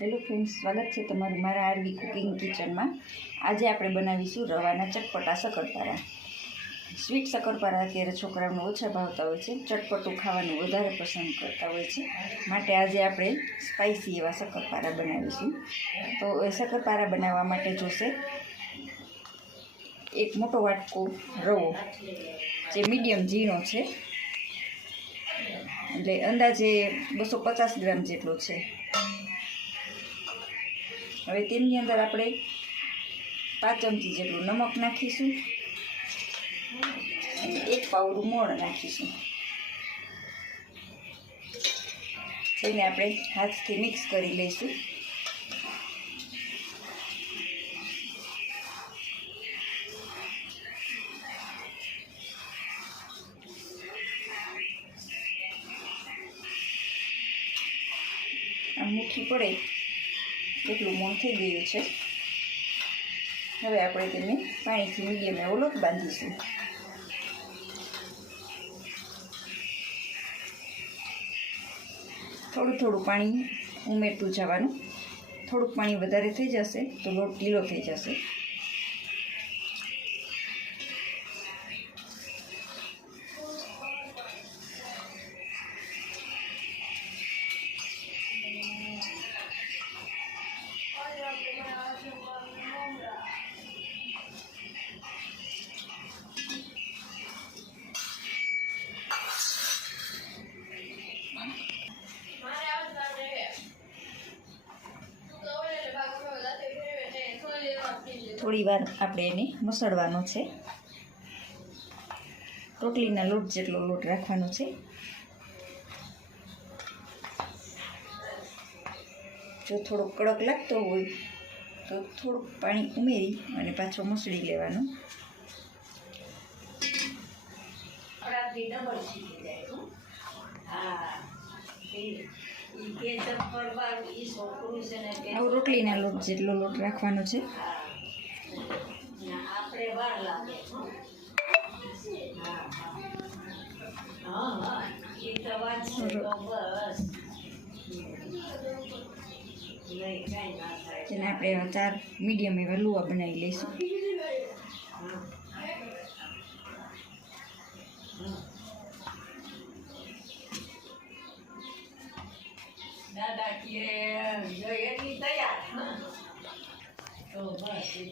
Hello friends, સ્વાગત છે તમારું મારા આરવી કુકિંગ કિચનમાં। આજે આપણે બનાવીશું રવાના ચટપટા શક્કરપારા। સ્વીટ શક્કરપારા અત્યારે છોકરાઓને ઓછા ભાવતા હોય છે, ચટપટું ખાવાનું વધારે પસંદ કરતા હોય છે, માટે આજે આપણે સ્પાઇસી એવા શક્કરપારા બનાવીશું। તો એ શક્કરપારા બનાવવા માટે જોશે એક મોટો વાટકો રવો, જે મીડિયમ ઝીણો છે, એટલે અંદાજે 250 ગ્રામ જેટલો છે। હવે તેની અંદર આપણે 5 ચમચી જેટલું નમક નાખીશું અને 1 પાવડું મોણ નાખીશું, જેને આપણે હાથથી મિક્સ કરી લઈશું। આ મુઠ્ઠી પડે એટલું મોણ થઈ ગયું છે। હવે આપણે તેને પાણીથી મીડિયમ એવો લોટ બાંધીશું। થોડું થોડું પાણી ઉમેરતું જવાનું, થોડુંક પાણી વધારે થઈ જશે તો લોટ ઢીલો થઈ જશે। થોડી વાર આપણે એને મસળવાનો છે। રોટલીના લોટ જેટલો લોટ રાખવાનો છે। જો થોડો કડક લાગતો હોય તો થોડુંક પાણી ઉમેરી અને પાછો મસળી લેવાનો। આવું રોટલીના લોટ જેટલો લોટ રાખવાનો છે। જેને આપણે 4 મીડિયમ એવા લુવા બનાવી લઈશું।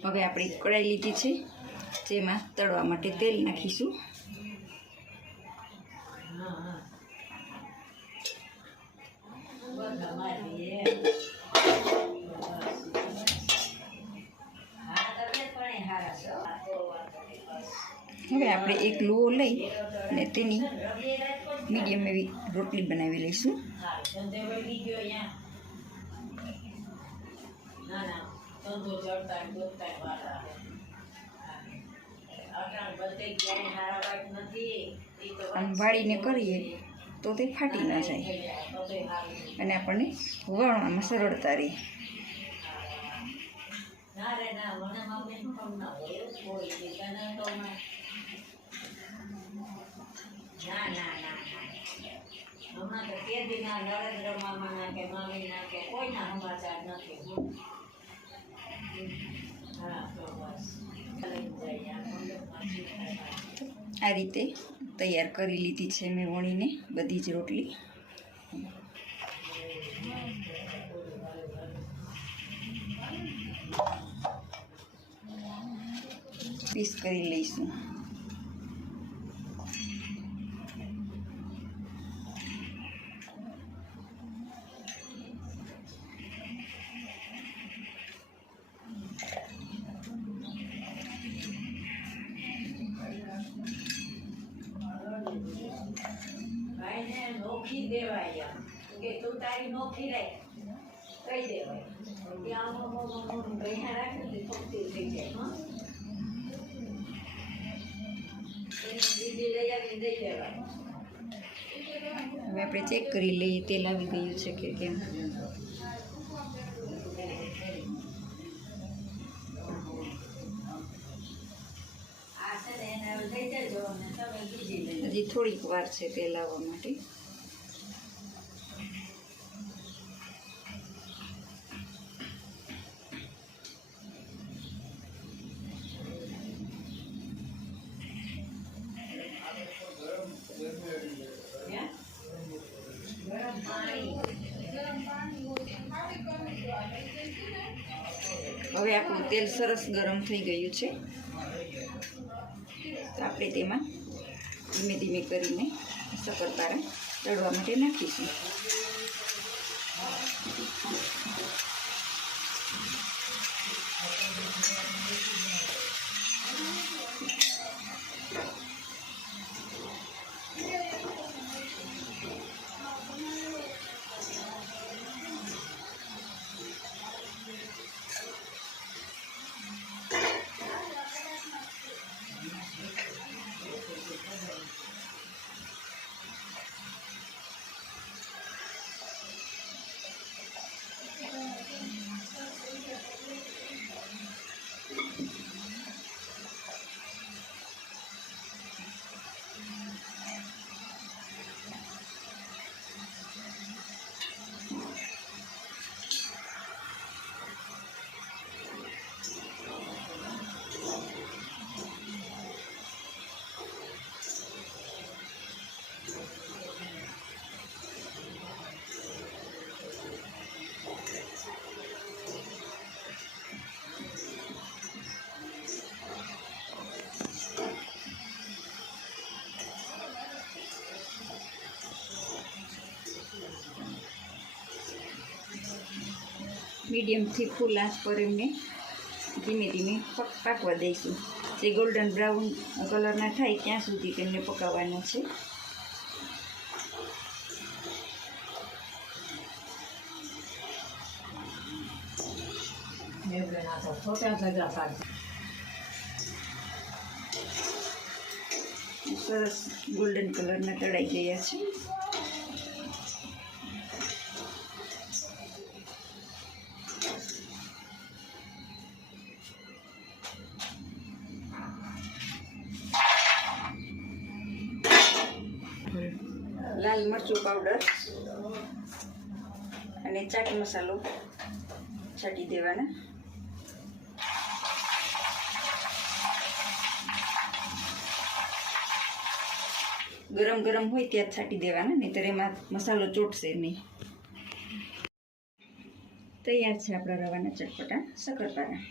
હવે આપણે કઢાઈ લીધી છે, જેમાં તળવા માટે તેલ નાખીશું। હવે આપણે એક લુઓ લઈ અને તેની મીડિયમ એવી રોટલી બનાવી લઈશું। આમ વાળીને કરીએ તો તે ફાટી ના જાય અને આપણને વણવામાં સરળતા રહે। આ રીતે તૈયાર કરી લીધી છે મેં વણીને બધી જ રોટલી। પીસ કરી લઈશું। નોખી દેવાય કે તું તારી નોખી રહે કહી દેવાય અહીંયા રાખી થોડી થઈ જાય। હવે આપણે ચેક કરી લઈએ તેલ આવી ગયું છે કે કેમ। હજી થોડીક વાર છે તેલ આવવા માટે। હવે આપણું તેલ સરસ ગરમ થઈ ગયું છે, તો આપણે તેમાં ધીમે ધીમે કરીને શક્કરપારા તળવા માટે નાખીશું. મીડિયમથી ફૂલ આંચ પર એમને ધીમે ધીમે પાકવા દઈશું. જે ગોલ્ડન બ્રાઉન કલરના થાય ત્યાં સુધી તેમને પકાવવાનો છે. સરસ ગોલ્ડન કલરના તળાઈ ગયા છે. લાલ મરચું પાવડર અને ચાટ મસાલો છાંટી દેવાના. ગરમ ગરમ હોય ત્યાં છાંટી દેવાના, નહીંતર એમાં મસાલો ચોટશે નહીં. તૈયાર છે આપણા રવાના ચટપટા શક્કરપારા.